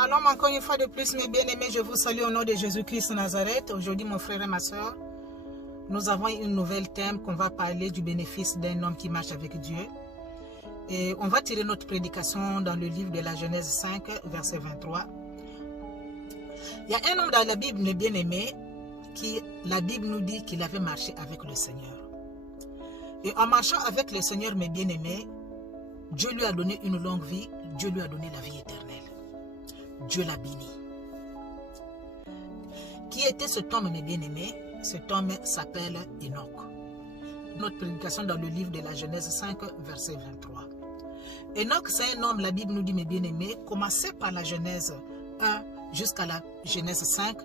Shalom encore une fois de plus, mes bien-aimés, je vous salue au nom de Jésus-Christ de Nazareth. Aujourd'hui, mon frère et ma soeur, nous avons une nouvelle thème qu'on va parler du bénéfice d'un homme qui marche avec Dieu. Et on va tirer notre prédication dans le livre de la Genèse 5, verset 23. Il y a un homme dans la Bible, mes bien-aimés, qui, la Bible nous dit qu'il avait marché avec le Seigneur. Et en marchant avec le Seigneur, mes bien-aimés, Dieu lui a donné une longue vie, Dieu lui a donné la vie éternelle. Dieu l'a béni. Qui était cet homme, mes bien-aimés? Cet homme s'appelle Enoch. Notre prédication dans le livre de la Genèse 5, verset 23. Enoch, c'est un homme, la Bible nous dit, mes bien-aimés, commencé par la Genèse 1 jusqu'à la Genèse 5,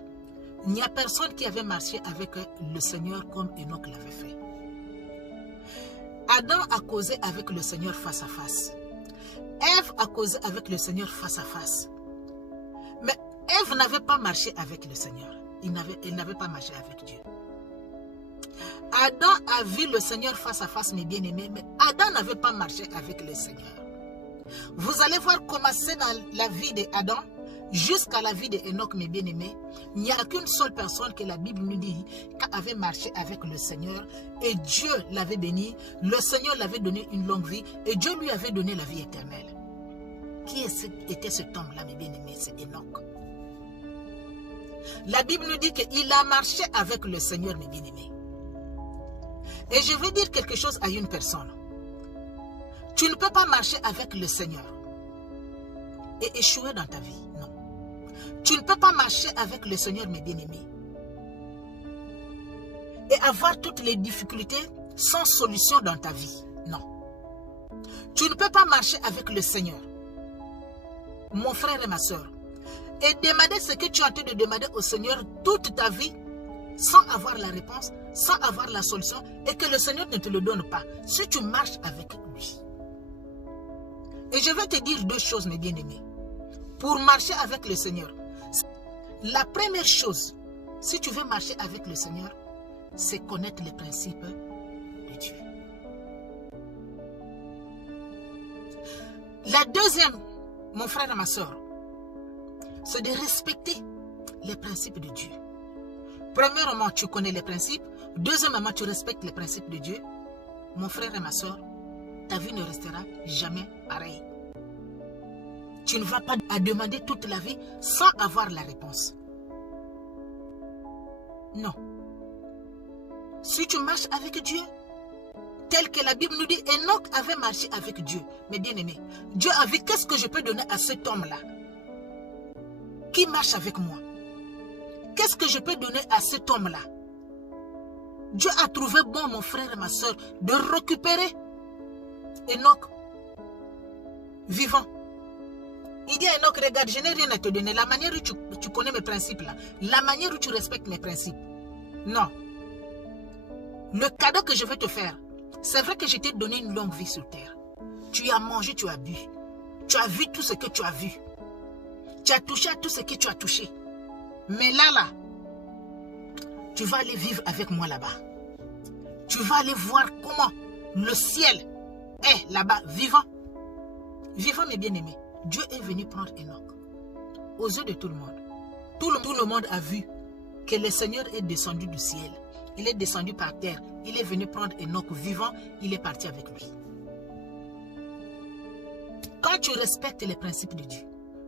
il n'y a personne qui avait marché avec le Seigneur comme Enoch l'avait fait. Adam a causé avec le Seigneur face à face. Ève a causé avec le Seigneur face à face. Mais Ève n'avait pas marché avec le Seigneur. Elle n'avait pas marché avec Dieu. Adam a vu le Seigneur face à face, mes bien-aimés, mais Adam n'avait pas marché avec le Seigneur. Vous allez voir commencer dans la vie d'Adam jusqu'à la vie d'Enoch, mes bien-aimés. Il n'y a qu'une seule personne que la Bible nous dit qui avait marché avec le Seigneur et Dieu l'avait béni. Le Seigneur l'avait donné une longue vie et Dieu lui avait donné la vie éternelle. Qui était cet homme-là, mes bien-aimés? C'est Enoch. La Bible nous dit qu'il a marché avec le Seigneur, mes bien-aimés. Et je veux dire quelque chose à une personne. Tu ne peux pas marcher avec le Seigneur et échouer dans ta vie. Non. Tu ne peux pas marcher avec le Seigneur, mes bien-aimés, et avoir toutes les difficultés sans solution dans ta vie. Non. Tu ne peux pas marcher avec le Seigneur, mon frère et ma soeur, et demander ce que tu es en train de demander au Seigneur toute ta vie sans avoir la réponse, sans avoir la solution, et que le Seigneur ne te le donne pas, si tu marches avec lui. Et je vais te dire deux choses, mes bien-aimés. Pour marcher avec le Seigneur, la première chose, si tu veux marcher avec le Seigneur, c'est connaître les principes de Dieu. La deuxième, mon frère et ma soeur, c'est de respecter les principes de Dieu. Premièrement, tu connais les principes. Deuxièmement, tu respectes les principes de Dieu. Mon frère et ma soeur, ta vie ne restera jamais pareille. Tu ne vas pas à demander toute la vie sans avoir la réponse. Non. Si tu marches avec Dieu, tel que la Bible nous dit, Enoch avait marché avec Dieu. Mais bien aimé, Dieu a vu qu'est-ce que je peux donner à cet homme-là qui marche avec moi. Qu'est-ce que je peux donner à cet homme-là? Dieu a trouvé bon, mon frère et ma soeur, de récupérer Enoch vivant. Il dit à Enoch, regarde, je n'ai rien à te donner. La manière où tu connais mes principes là, la manière où tu respectes mes principes. Non. Le cadeau que je vais te faire, c'est vrai que je t'ai donné une longue vie sur terre. Tu as mangé, tu as bu. Tu as vu tout ce que tu as vu. Tu as touché à tout ce que tu as touché. Mais là, tu vas aller vivre avec moi là-bas. Tu vas aller voir comment le ciel est là-bas, vivant. Vivant, mes bien-aimés. Dieu est venu prendre Enoch. Aux yeux de tout le monde. Tout le monde a vu que le Seigneur est descendu du ciel. Il est descendu par terre. Il est venu prendre Enoch vivant. Il est parti avec lui. Quand tu respectes les principes de Dieu,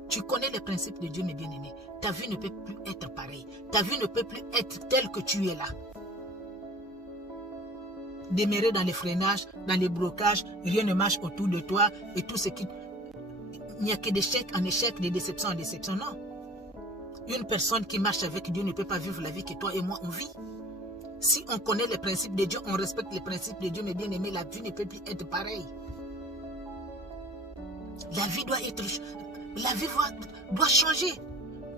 tu connais les principes de Dieu, mes bien-aimés, ta vie ne peut plus être pareille. Ta vie ne peut plus être telle que tu es là. Demeurer dans les freinages, dans les blocages, rien ne marche autour de toi et tout ce qui... Il n'y a que d'échec en échec, de déception en déception, non. Une personne qui marche avec Dieu ne peut pas vivre la vie que toi et moi on vit. Si on connaît les principes de Dieu, on respecte les principes de Dieu, mes bien-aimés, la vie ne peut plus être pareille. La vie doit être... La vie doit changer.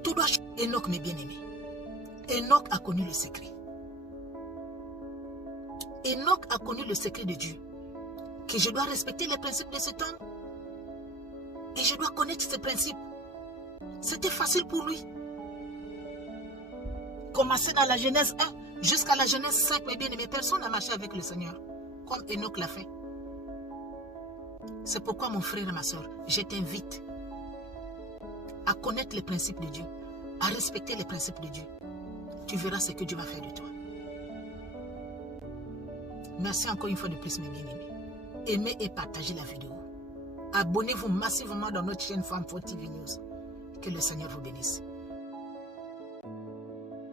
Tout doit changer. Enoch, mes bien-aimés. Enoch a connu le secret. Enoch a connu le secret de Dieu. Que je dois respecter les principes de cet homme. Et je dois connaître ces principes. C'était facile pour lui. Commencer dans la Genèse 1 jusqu'à la Genèse 5, mes bien-aimés. Personne n'a marché avec le Seigneur. Comme Enoch l'a fait. C'est pourquoi mon frère et ma soeur, je t'invite à connaître les principes de Dieu, à respecter les principes de Dieu, tu verras ce que Dieu va faire de toi. Merci encore une fois de plus, mes bien-aimés. Aimez et partagez la vidéo. Abonnez-vous massivement dans notre chaîne Femme Forte TV News. Que le Seigneur vous bénisse.